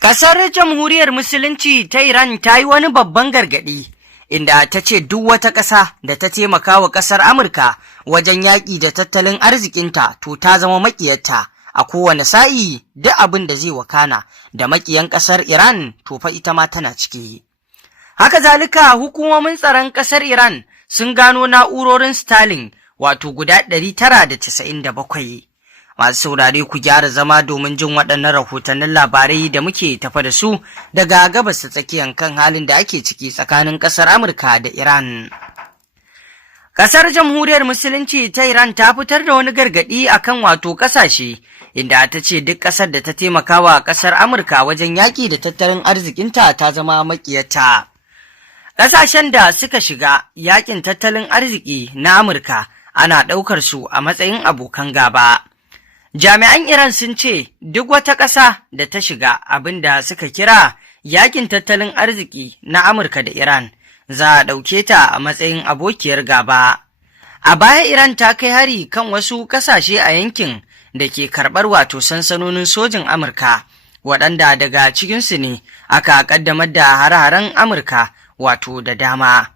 Ƙasar Jamhuriyar Musulunci ta Iran ta yi wani babban gargaɗi, inda ta ce duk wata ƙasa da ta taimaka wa ƙasar Amurka wajen yaƙi da tattalin arzikinta to ta zama maƙiyarta a kowane sa'i. Duk abin da zai wakana da maƙiyan ƙasar Iran to fa ita ma tana ciki. Haka zalika hukumomin tsaron ƙasar Iran sun gano na'urorin Starlink wato guda 997. Masu saurare ku gyara zama domin jin waɗannan rahotannin labarai da muke tafa da su daga gabas ta tsakiyar kan halin da ake ciki tsakanin ƙasar Amurka da Iran. Ƙasar Jamhuriyar Musulunci ta Iran ta fitar da wani gargaɗi akan wato ƙasashe, inda ta ce duk ƙasar da ta taimaka wa ƙasar Amurka wajen yaƙi da tattalin arzikinta ta zama maƙiyarta. Ƙasashen da suka shiga yaƙin tattalin arziki na Amurka ana ɗaukar su a matsayin abokan gaba. Jami'an Iran sun ce duk wata ƙasa da ta shiga abin da suka kira yakin tattalin arziki na Amurka da Iran za a ɗauke ta a matsayin abokiyar gaba. A baya Iran ta kai hari kan wasu ƙasashe a yankin da ke karɓar wato sansanonin sojin Amurka, waɗanda daga cikinsu ne aka ƙaddamar da hare-haren Amurka wato da dama.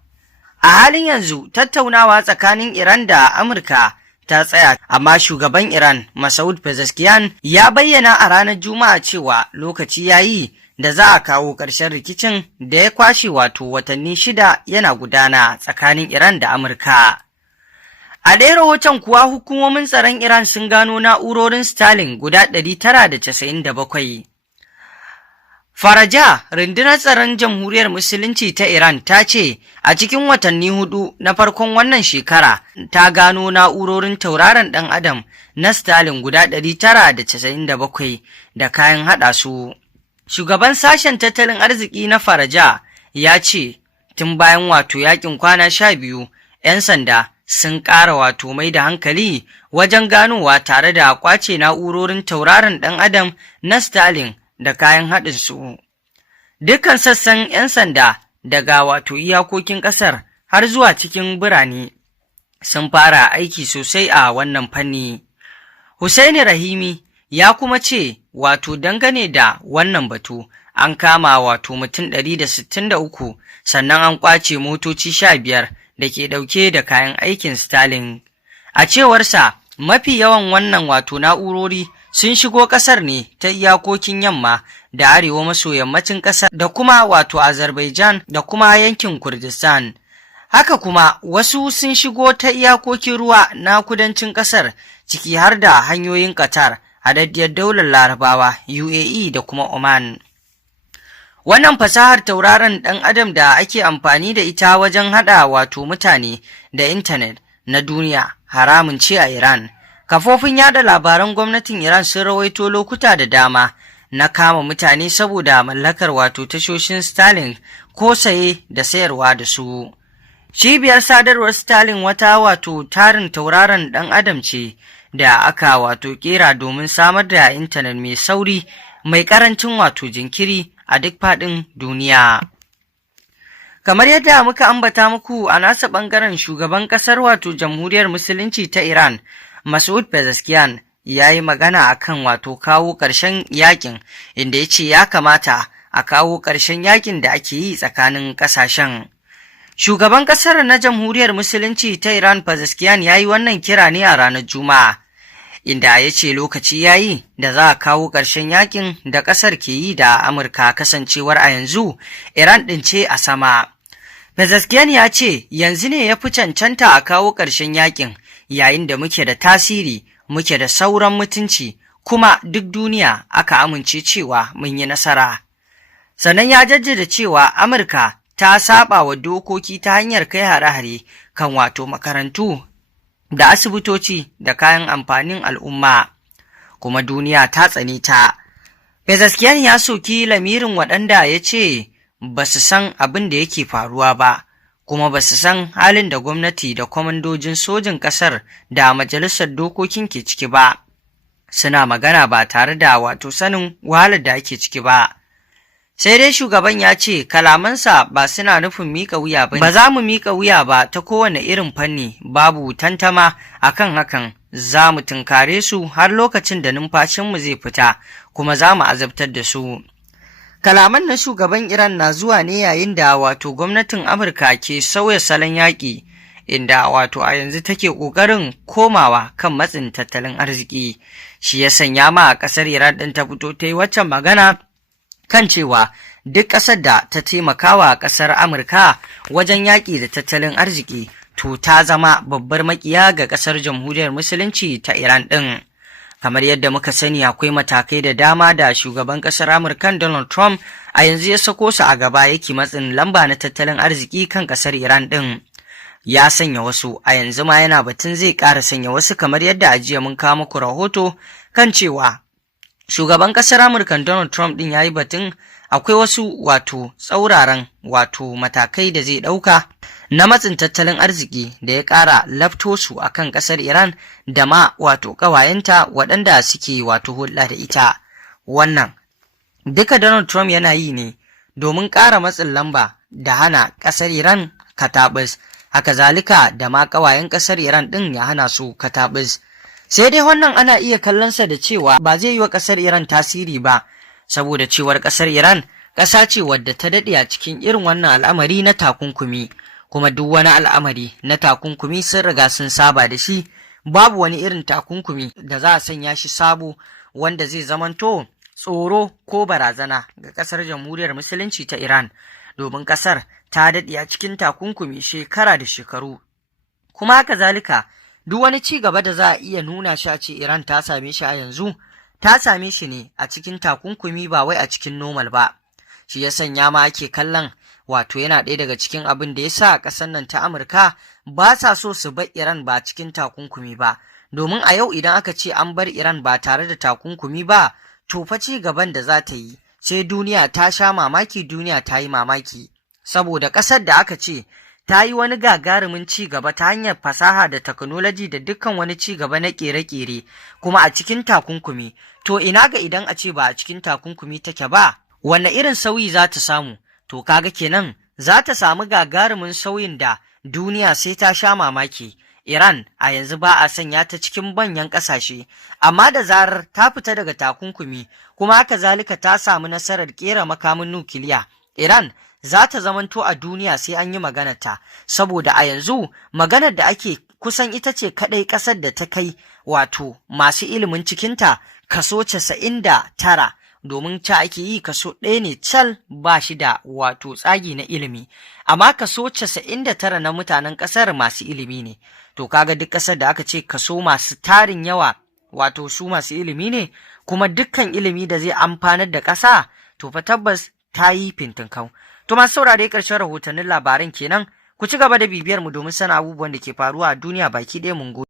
A halin yanzu tattaunawa tsakanin Iran da Amurka ta tsaya, amma shugaban Iran Masoud Pezeshkian ya bayyana a ranar Juma'a cewa lokaci ya yi da za a kawo ƙarshen rikicin da ya kwashe wato watanni 6 yana gudana tsakanin Iran da Amurka. A ɗaya rahoton kuwa hukumomin tsaron Iran sun gano na'urorin Starlink guda 997. Faraja, rundunar tsaron Jamhuriyar Musulunci ta Iran ta ce a cikin watanni 4 na farkon wannan shekara ta gano na'urorin tauraron ɗan Adam na Starlink guda 997 da kayan haɗa su. Shugaban sashen tattalin arziki na Faraja ya ce tun bayan wato yakin kwana 12, 'yan sanda sun ƙara wato mai da hankali wajen ganowa tare da kwace na'urorin tauraron ɗan Adam na Starlink da kayan haɗinsu. Dukkan sassan 'yan sanda daga wato iyakokin ƙasar har zuwa cikin birane sun fara aiki sosai a wannan fanni. Hussaini Rahimi ya kuma ce wato dangane da wannan batu an kama wato mutum 163 sannan an ƙwace motoci 15 da ke ɗauke da kayan aikin Starlink. A cewarsa mafi yawan wannan wato na'urori sun shigo ƙasar ne ta iyakokin yamma da arewa maso yammacin ƙasar da kuma wato Azerbaijan da kuma yankin Kurdistan. Haka kuma wasu sun shigo ta iyakokin ruwa na kudancin ƙasar, ciki har da hanyoyin Qatar, Haɗaɗɗiyar Daular Larabawa, UAE da kuma Oman. Wannan fasahar tauraron ɗan Adam da ake amfani da ita wajen haɗa wato mutane da intanet na duniya haramun ce a Iran. Kafofin yada labaran gwamnatin Iran sun rawaito lokuta da dama na kama mutane saboda mallakar wato tashoshin Starlink ko saye da sayarwa da su. Cibiyar sadarwar Starlink wata wato tarin tauraron ɗan Adam ce da aka wato kera domin samar da intanet mai sauri mai ƙarancin wato jinkiri a duk faɗin duniya. Kamar yadda muka ambata muku a nasa ɓangaren, shugaban ƙasar wato Jamhuriyar Musulunci ta Iran Masoud Pezeshkian ya yi magana akan wato kawo ƙarshen yakin, inda ya ce ya kamata a kawo ƙarshen yakin da ake yi tsakanin ƙasashen. Shugaban ƙasar na Jamhuriyar Musulunci ta Iran Pezeshkian ya yi wannan kira ne a ranar Juma'a, inda ya ce lokaci ya yi da za a kawo ƙarshen yakin da ƙasar ke yi da Amurka, kasancewar a yanzu Iran ɗin ce a sama. Pezeshkian ya ce yanzu ne ya fi cancanta a kawo ƙarshen yakin, yayin da muke da tasiri, muke da sauran mutunci, kuma duk duniya aka amince cewa mun yi nasara. Sannan ya jaddada cewa Amurka ta saba wa dokoki ta hanyar kai hare-hare kan wato makarantu da asibitoci da kayan amfanin al'umma, kuma duniya ta tsane ta. Pezeshkian ya soki lamirin waɗanda ya ce ba su san abin da yake faruwa ba, kuma ba su san halin da gwamnati da kwamandojin sojin ƙasar da majalisar dokokin ke ciki ba. Suna magana ba tare da wato sanin wahalar da ake ciki ba. Sai dai shugaban ya ce kalamansa ba suna nufin miƙa wuya ba. Ba za mu miƙa wuya ba ta kowane irin fanni, babu tantama akan hakan. Za mu tunkare su har lokacin da numfashinmu zai fita, kuma za mu azabtar da su. Kalaman na shugaban Iran na zuwa ne yayin da wato gwamnatin Amurka ke sauya salon yaƙi, inda wato a yanzu take ƙoƙarin komawa kan matsin tattalin arziki. Shi ya sanya ma a ƙasar Iran ɗin ta fito ta yi waccan magana kan cewa duk ƙasar da ta taimakawa ƙasar Amurka wajen yaƙi da tattalin arziki to ta zama babbar makiya ga ƙasar Jamhuriyar Musulunci ta Iran ɗin. Kamar yadda muka sani, akwai matakai da dama da shugaban ƙasar Amurka Donald Trump a yanzu ya sako su a gaba yake matsin lamba na tattalin arziki kan ƙasar Iran ɗin. Ya sanya wasu, a yanzu ma yana batun zai ƙara sanya wasu, kamar yadda a jiya mun kawo muku rahoto kan cewa shugaban ƙasar Amurka Donald Trump ɗin ya yi batun akwai wasu wato tsauraran wato matakai da zai ɗauka na matsin tattalin arziki da ya ƙara lafto su a kan ƙasar Iran da ma wato ƙawayenta waɗanda suke wato hulɗa da ita. Wannan duka Donald Trump yana yi ne domin ƙara matsin lamba da hana ƙasar Iran kataɓis, haka zalika da ma ƙawayen ƙasar Iran ɗin ya hana su kataɓis. Sai dai wannan ana iya kallonsa da cewa ba zai yi wa ƙasar Iran tasiri ba, saboda cewar ƙasar Iran ƙasa ce wadda ta daɗe a cikin irin wannan al'amari na takunkumi, kuma duk wani al'amari na takunkumi sun riga sun saba da shi. Babu wani irin takunkumi da za a sanya shi sabo wanda zai zamanto tsoro ko barazana ga ƙasar Jamhuriyar Musulunci ta Iran, domin ƙasar ta daɗe a cikin takunkumi shekara da shekaru. Kuma haka zalika duk wani ci gaba da za a iya nuna shi a ce Iran ta same shi a yanzu, ta same shi ne a cikin takunkumi ba wai a cikin normal ba. Shi ya sanya ma ake kallon wato yana ɗaya daga cikin abin da ya sa ƙasar nan ta Amurka ba sa so su bar Iran ba cikin takunkumi ba, domin a yau idan aka ce an bar Iran ba tare da takunkumi ba, to fa ci gaban da za ta yi sai duniya ta sha mamaki, duniya ta yi mamaki, saboda ƙasar da aka ce ta yi wani gagarumin ci gaba ta hanyar fasaha da technology da dukkan wani ci gaba na ƙere-ƙere kuma a cikin takunkumi, to ina ga idan a ce ba a cikin takunkumi take ba, wanne irin sauyi za ta samu? To kaga kenan za ta samu gagarumin sauyin da duniya sai ta sha mamaki. Iran a yanzu ba a sanya ta cikin manyan ƙasashe, amma da zarar ta fita daga takunkumi kuma haka zalika ta samu nasarar ƙera makamin nukiliya, Iran za ta zamanto a duniya sai an yi maganarta, saboda a yanzu maganar da ake kusan ita ce kaɗai ƙasar da ta kai wato masu ilimin cikinta kaso 99, domin ca ake yi kaso ɗaya ne cal ba shi da wato tsagi na ilimi, amma kaso 99 na mutanen ƙasar masu ilimi ne. To kaga duk ƙasar da aka ce kaso masu tarin yawa wato su masu ilimi ne, kuma dukkan ilimi da zai amfanar da ƙasa, to fa tabbas ta yi fintinkau. To masu saurare, ƙarshen rahotannin labaran kenan. Ku ci gaba da bibiyar mu domin sanin abubuwan da ke faruwa a duniya baki ɗaya. Mun gode.